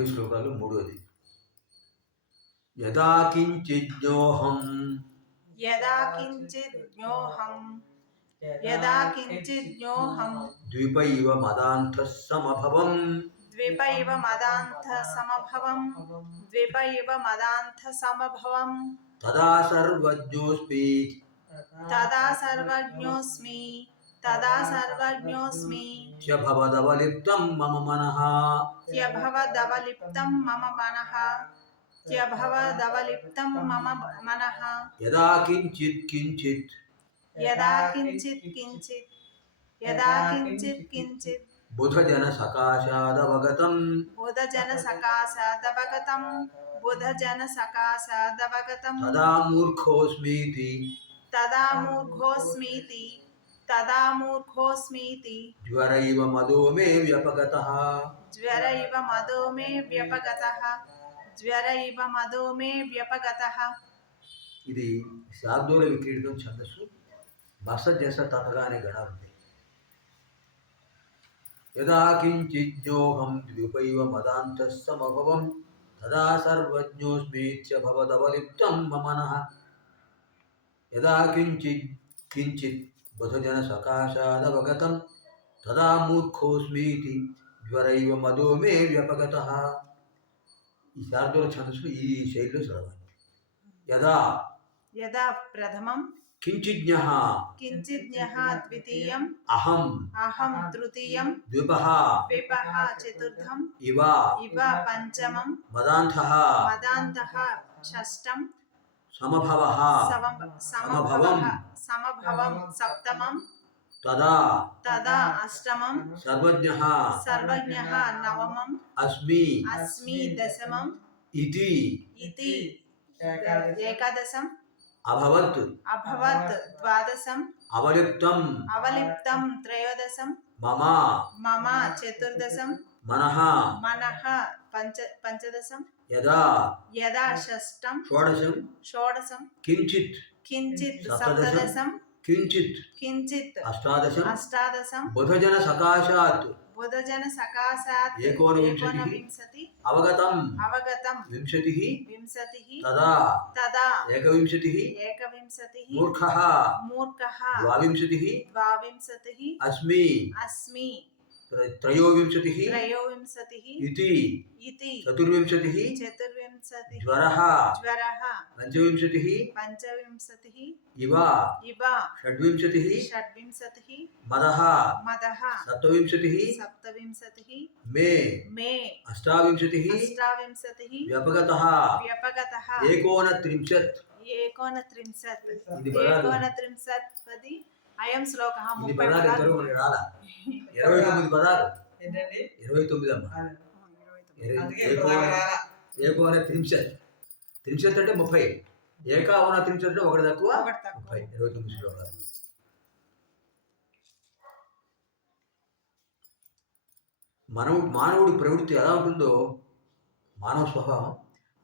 ఇరవై శ్లోకాలు మూడోది. యదా కించిజ్ఞోహం యదా కించిత్ జ్ఞోహం. యదా కించిత్ జ్ఞోహం. ద్వీప ఇవ మదాంత సమభవం ద్విప ఇవ మదాంత సమభవం ద్విప ఇవ మదాంత సమభవం తదా సర్వజ్ఞోస్మి. తదా సర్వజ్ఞోస్మి. తదా సర్వజ్ఞోస్మి చ భవదవలిప్తం మమ మనః త్యభవదవలిప్తం మమ మనః త్యభవదవలిప్తం మమ మనః యదా కించిత్ కించిత్ యదా కించిత్ కించిత్ యదా కించిత్ కించిత్ బుధజన సకాశాదవగతం బుధజన సకాశాదవగతం బుధజన సకాశాదవగతం తదా మూర్ఖోస్మీతి తదా మూర్ఖోస్మీతి తదా మూర్ఖోస్మీతి జ్వర ఇవ మదో మే వ్యపగతః. జ్వర ఇవ మదో మే వ్యపగతః. జ్వర ఇవ మదో మే వ్యపగతః. ఇది శార్దూల విక్రీడితం ఛందస్సు. బస జస తతగా అనే గణాలు యదా కించిజ్ఞోహం ద్విపైవ మదాంత సమభవం. తదా సర్వజ్ఞోస్మీత్య భవదవలిప్తం మమనః. యదా కించిత్ కించిత్ బుధజన సకాశాదవగతం తదా మూర్ఖోస్మీతి జ్వరైవ మదో మే వ్యపగతః ఈ శార్దూల ఛందస్సు ఈ శైలిలో చదవాలి యదా యదా ప్రథమం కించిజ్ఞ కించిజ్ఞః ద్వితీయం అహం అహం తృతీయం ద్విపః విపః చతుర్థం ఇవ ఇవ పంచమం మదాంతః మదాంతః షష్టం సమభవః సమభ- సమభవం. సమభవः సమభవం సప్తమం తదా తదా అష్టమం సర్వజ్ఞః సర్వజ్ఞః నవమం అస్మి అస్మి దశమం ఇతి ఇతి ఏకాదశం అభవత్ అభవత్ ద్వాదశం అవలిప్తం అవలిప్తం త్రయోదశం మమ మమ చతుర్దశం మనః మనః పంచ పంచదశం యదా యదా షష్టం షోడశం షోడశం కించిత్ కించిత్ సప్తదశం. సప్తదశం కించిత్ కించిత్ అష్టాదశం అష్టాదశం బుధజన సకాశాత్ బుధజన సకాశాత్ ఏకోనవింశతిः. ఏకోనవింశతి అవగతం అవగతం వింశతిः వింశతిः తదా తదా ఏకవింశతిः ఏకవింశతిः మూర్ఖः మూర్ఖः ద్వావింశతిः ద్వావింశతిः అస్మి అస్మి త్ర- త్రయోవింశతిः త్రయోవింశతిः ఇతి ఇతి చతుర్వింశతిः చతుర్వింశతిः జ్వరः జ్వరः పంచవింశతిः పంచవింశతిः ఇవ ఇవ షడ్వింశతిः షడ్వింశతిः మదः మదः సప్తవింశతిः సప్తవింశతిः మే మే అష్టావింశతిः అయం శ్లోకः ముప్పై పదాలు ఇరవై తొమ్మిది పదాలు. ఏంటండి? ఇరవై తొమ్మిది అమ్మా. ఏకోన త్రింశత్? త్రింశత్ అంటే ముప్పై. ఏకావన త్రింశత్ అంటే ఒకటి తక్కువ. ముప్పై. ఇరవై తొమ్మిది శ్లోకాలు. మనం మానవుడి ప్రవృత్తి ఎలా ఉంటుందో మానవ స్వభావం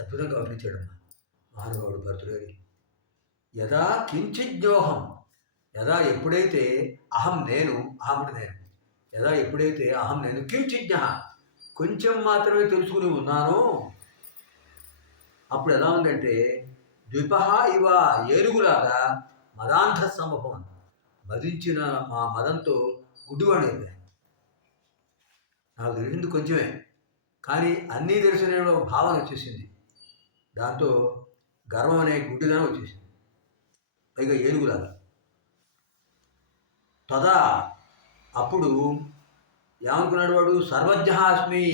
అద్భుతంగా వర్ణించాడు మానవుడు భర్తుడేది యదా కించిజ్ఞోహం యదా ఎప్పుడైతే అహం నేను అహం నేను. యదా ఎప్పుడైతే అహం నేను కించిజ్ఞ. కొంచెం మాత్రమే తెలుసుకుని ఉన్నాను. అప్పుడు ఎలా ఉందంటే ద్విపహ ఇవ ఏనుగులాగా మదాంధ సమభవం మదించిన మా మదంతో గుడ్డివాడైపోయాను. నాకు తెలిసింది కొంచెమే. కానీ అన్నీ తెలిసిన భావన వచ్చేసింది. దాంతో గర్వం అనే గుడ్డిదనం వచ్చేసింది. పైగా ఏనుగులాగా. తదా అప్పుడు ఏమనుకున్నాడు వాడు? సర్వజ్ఞాస్మి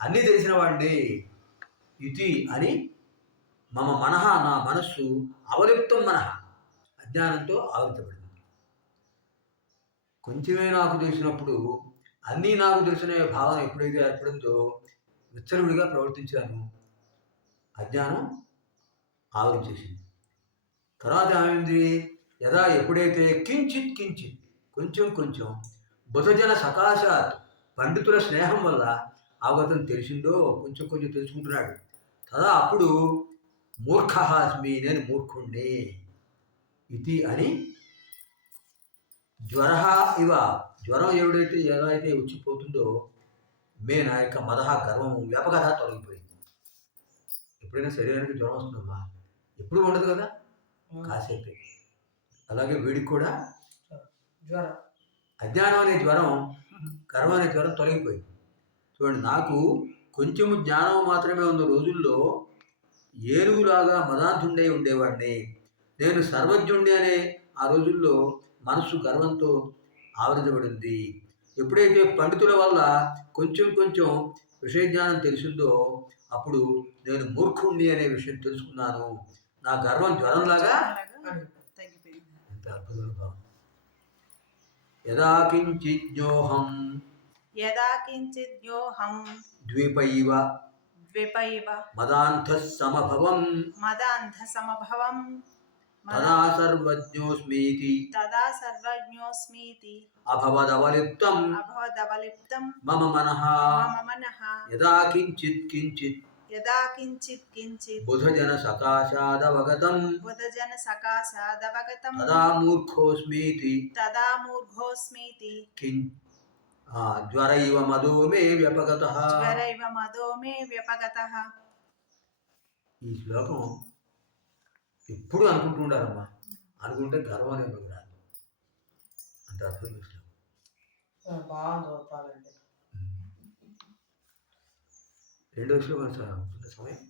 అన్నీ తెలిసిన వాడిని ఇది అని మమ మనహ నా మనస్సు అవలిప్తం మనహ అజ్ఞానంతో ఆవృతపడింది కొంచెమే నాకు తెలిసినప్పుడు అన్నీ నాకు తెలిసిన భావన ఎప్పుడైతే ఏర్పడిందో విచ్చలవిడిగా ప్రవర్తించాను. అజ్ఞానం ఆవరించేసింది. తర్వాత ఏమైంది? యదా ఎప్పుడైతే కించిత్ కించిత్ కొంచెం కొంచెం బుధజన సకాశాత్ పండితుల స్నేహం వల్ల అవగతం తెలిసిందో కొంచెం కొంచెం తెలుసుకుంటున్నాడు. కదా అప్పుడు మూర్ఖ అస్మి నేను మూర్ఖుణ్ణి ఇది అని జ్వర ఇవ జ్వరం ఎవడైతే ఎలా అయితే వచ్చిపోతుందో మే నా యొక్క మదహ గర్వము వ్యాపకత తొలగిపోయింది. ఎప్పుడైనా శరీరానికి జ్వరం వస్తుందమ్మా? ఎప్పుడు ఉండదు కదా? కాసేపే. అలాగే వీడికి కూడా జ్వరం. అజ్ఞానం అనే జ్వరం గర్వం అనే జ్వరం తొలగిపోయింది. చూడండి నాకు కొంచెం జ్ఞానం మాత్రమే ఉన్న రోజుల్లో ఏనుగులాగా మదాంధుండే ఉండేవాడిని. నేను సర్వజ్ఞుండి అనే ఆ రోజుల్లో మనసు గర్వంతో ఆవరించబడింది. ఎప్పుడైతే పండితుల వల్ల కొంచెం కొంచెం విషయ జ్ఞానం తెలిసిందో అప్పుడు నేను మూర్ఖుణ్ణి అనే విషయం తెలుసుకున్నాను. నా గర్వం జ్వరంలాగా ఎంత అద్భుతమైన భావం. యదా కించిజ్ఞోహం యదా కించిద్యోహం ద్వీపైవ ద్విపైవ మదాంధ సమభవం మదాంధ సమభవం తదా సర్వజ్ఞోస్మీతి తదా సర్వజ్ఞోస్మీతి అభవదవలిప్తం అభవదవలిప్తం మమ మనః మమ మనః యదా కించిత్ కించిత్ యదా కించిత్ కించిత్ బుధజన సకాశాదవగతం బుధజన సకాశాదవగతం తదా మూర్ఖోస్మీతి తదా మూర్ఘోస్మీతి కిం ఆ, జ్వర ఇవ మదో మే వ్యపగత జ్వరైవ మదో మే వ్యపగతః ఈ శ్లోకం ఎప్పుడు అనుకుంటూ ఉండాలమ్మా? అనుకుంటే గర్వం అనేది రాదు అంత అద్భుతమైన శ్లోకం. బాగా చదువుతానండి రెండో శ్లోకం సార్ ఉంటుందా సమయం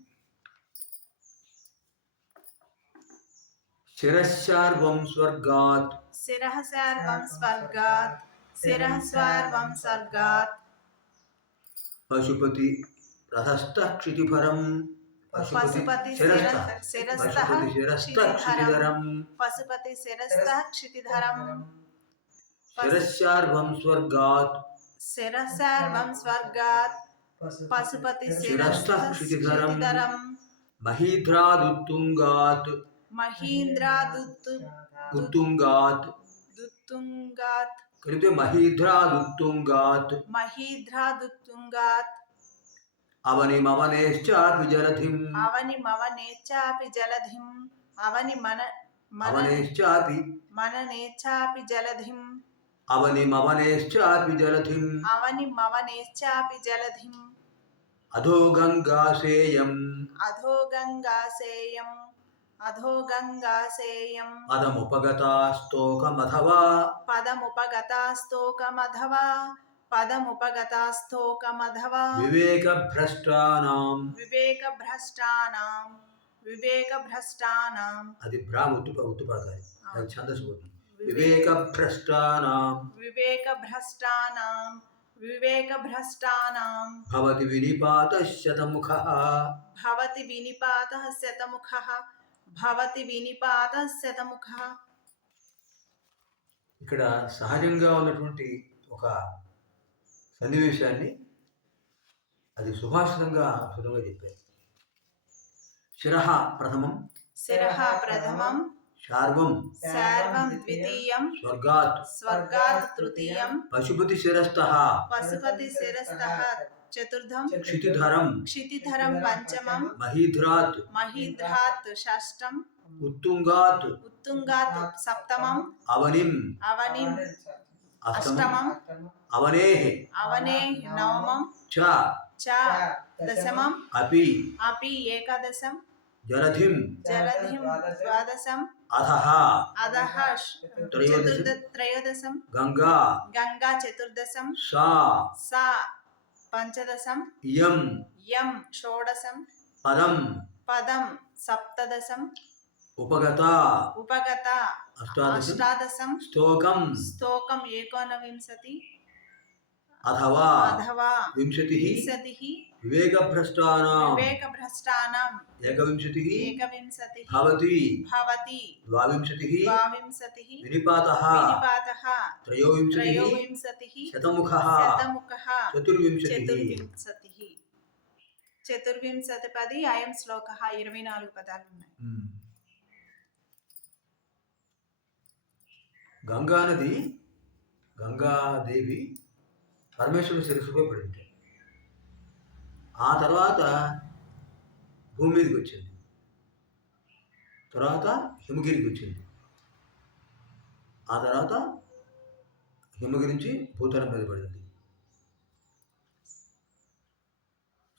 శిరశార్వం స్వర్గాత్. శిరః సర్వం స్వర్గాత్. శిరః స్వర్వం స్వర్గాత్. పశుపతి రథస్థ క్షితిభరం పశుపతి శిరస్థ శిరస్థః పశుపతి శిరస్థ క్షితిధరం క్షితిధరం పశుపతి శిరస్థః క్షితిధరం శిరశార్వం స్వర్గాత్. శిరః సర్వం స్వర్గాత్. పశుపతి శిరస్థః క్షితిధరం. క్షితిధరం మహీధ్రాదుత్తుంగాత్ మహీంద్రాదుత్తు ఉత్తుంగాత్ దుత్తుంగాత్ కలిపితే మహీధ్రాదుత్తుంగాత్ మహీధ్రాదుత్తుంగాత్ అవని మవనేశ్చాపి జలధిం అవని మవనేచ్చాపి జలధిం అవని మన మన అవనేశ్చాపి మననేచ్చాపి జలధిం అవని మవనేశ్చాపి జలధిం అవని మవనేచ్చాపి జలధిం అధో గంగాసేయం అధో గంగాసేయం అధో గంగాసేయం పదముపగతాస్తోకమథవా పదముపగతాస్తోకమధవా. పదముపగతాస్తోకమధవా. వివేకభ్రష్టానాం. వివేకభ్రష్టానాం. వివేకభ్రష్టానాం. అది భ్రా ఉత్తు ఉత్తు పడతాయి అది ఛందస్సు వివేకభ్రష్టానాం. వివేకభ్రష్టానాం. వివేకభ్రష్టానాం భవతి వినిపాత శతముఖ భవతి వినిపాతః శతముఖः భవతి వినిపాతః శతముఖः ఇక్కడ సహజంగా ఉన్నటువంటి ఒక సన్నివేశాన్ని అది సుభాషితంగా సులువుగా చెప్పారు. శిరః ప్రథమం. శిరః ప్రథమం. శార్వం సర్వం ద్వితీయం స్వర్గాత్ స్వర్గాత్ తృతీయం పశుపతి శిరస్థ పశుపతి శిరస్తః చతుర్థం క్షితిధరం క్షితిధరం పంచమం మహీధ్రాత్ మహీధ్రాత్ షష్టం ఉత్తుంగాత్ ఉత్తుంగాత్ సప్తమం అవనిం అవనిం అష్టమం అష్టమం అవనేః అవనే నవమం చ చ దశమం అపి అపి ఏకాదశం జలధిం జలధిం ద్వాదశం అధః అధః త్రయోదశం. గంగా గంగా చతుర్దశం సా సా పంచదశం ఇయం యం షోడశం పదం పదం సప్తదశం ఉపగత ఉపగత అష్టాదశం స్తోకం స్తోకం ఏకోనవింశతి అథవా అథవా వింశతి వింశతిః వివేకభ్రష్టానాం వివేకభ్రష్టానాం ఏకవింశతి ఏకవింశతిः భవతి భవతి ద్వావింశతి ద్వావింశతిः వినిపాతః వినిపాతः త్రయోవింశతి త్రయోవింశతిः శతముఖः శతముఖः చతుర్వింశతి చతుర్వింశతిः చతుర్వింశతి పది అయం శ్లోక ఇరవై నాలుగు పదాలు ఉన్నాయి మ్మ్. గంగా నది గంగాదేవి పరమేశ్వరుడు శిరస్సుపై పడింది. ఆ తర్వాత భూమి మీదకి వచ్చింది. తర్వాత హిమగిరికి వచ్చింది. ఆ తర్వాత హిమగిరి నుంచి భూతలం మీద పడింది.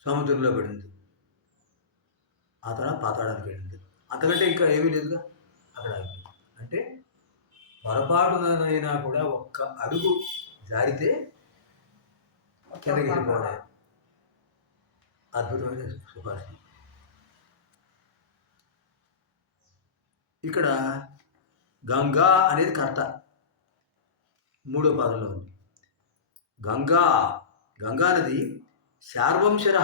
సముద్రంలో పడింది. ఆ తర్వాత పాతాళానికి వెళ్ళింది. అంతకంటే ఇంకా ఏమీ లేదుగా. అక్కడ అంటే పొరపాటునైనా కూడా ఒక్క అడుగు జారితే కిందకి వెళ్ళిపోవడం అద్భుతమైన సుభాషితం ఇక్కడ గంగా అనేది కర్త. మూడో పాదంలో ఉంది. గంగా గంగా నది శార్వంశర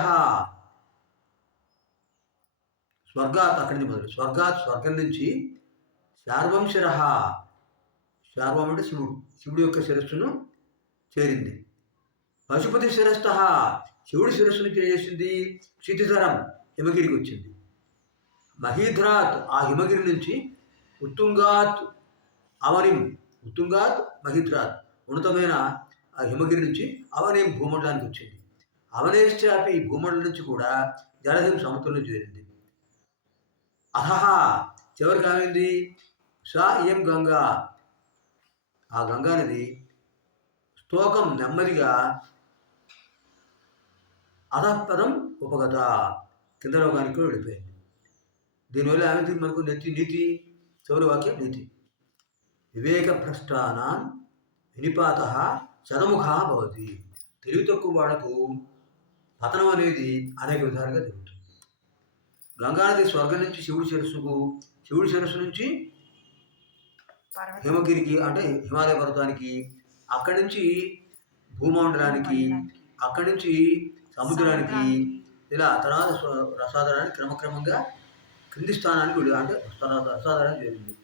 స్వర్గాత్ అక్కడి నుంచి మొదలు. స్వర్గాత్ స్వర్గం నుంచి శార్వంశర శార్వం అంటే శివుడు. శివుడు యొక్క శిరస్సును చేరింది. పశుపతి శిరస్థ శివుడి శిరస్సును చేసింది క్షితిధరం హిమగిరికి వచ్చింది. మహీధ్రాత్ ఆ హిమగిరి నుంచి ఉత్తుంగాత్ అవనిం ఉత్తుంగాత్ మహీధ్రాత్ ఉన్నతమైన ఆ హిమగిరి నుంచి అవనిం భూమండలానికి వచ్చింది. అవనేశ్చాపి భూమండలం నుంచి కూడా జలహిం సముద్రంలో చేరింది. అహహ చివరికి ఏమైంది? సా ఏం గంగా. ఆ గంగా నది స్తోకం నెమ్మదిగా అధపదం ఉపగత. కింద లోకానికి కూడా వెళ్ళిపోయింది. దీనివల్ల ఏమైంది? మనకు నెత్తి నీతి చివరి వాక్యం నీతి. వివేక భ్రష్టానాం వినిపాత శతముఖ భవతి. తెలివి తక్కువ వాళ్ళకు పతనం అనేది అనేక విధాలుగా జరుగుతుంది. గంగానది స్వర్గం నుంచి శివుడి శిరస్సుకు శివుడి శిరస్సు నుంచి హిమగిరికి అంటే హిమాలయ పర్వతానికి అక్కడి నుంచి భూమండలానికి అక్కడి నుంచి సముద్రానికి ఇలా తర్వాత రసాధారానికి క్రమక్రమంగా క్రింది స్థానానికి వెళ్ళి అంటే రసాధారానికి చేరింది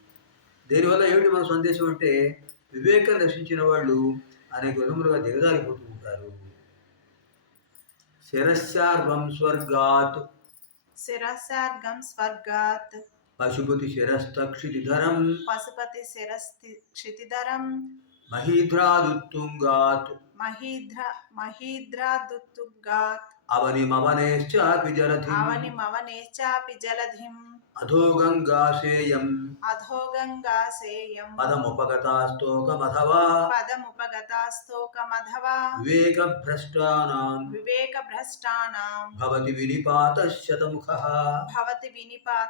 దీనివల్ల ఏమిటి మన సందేశం అంటే వివేకం దర్శించిన వాళ్ళు అనేక విధములుగా దిగజారిపోతూ ఉంటారు. శిరస్యార్వం స్వర్గాత్. శిరసార్గం స్వర్గాత్. పశుపతి శిరస్తక్షితిధరం పశుపతి శిరస్థి క్షితిధరం. మహీధ్రాదుత్తుంగాత్ మహీధ్ర మహీధ్రాదుత్తుగాత్ అవనిమవనేశ్చాపి జలధి అవని మవనేచాపి జలధిం అధో గంగాశేయం అధో గంగాసేయం పదముపగతాస్తోకమథవా పదముపగతాస్తోకమధవా. వివేకభ్రష్టానాం. వివేక భ్రష్టానాం భవతి వినిపాత శతముఖ భవతి వినిపాత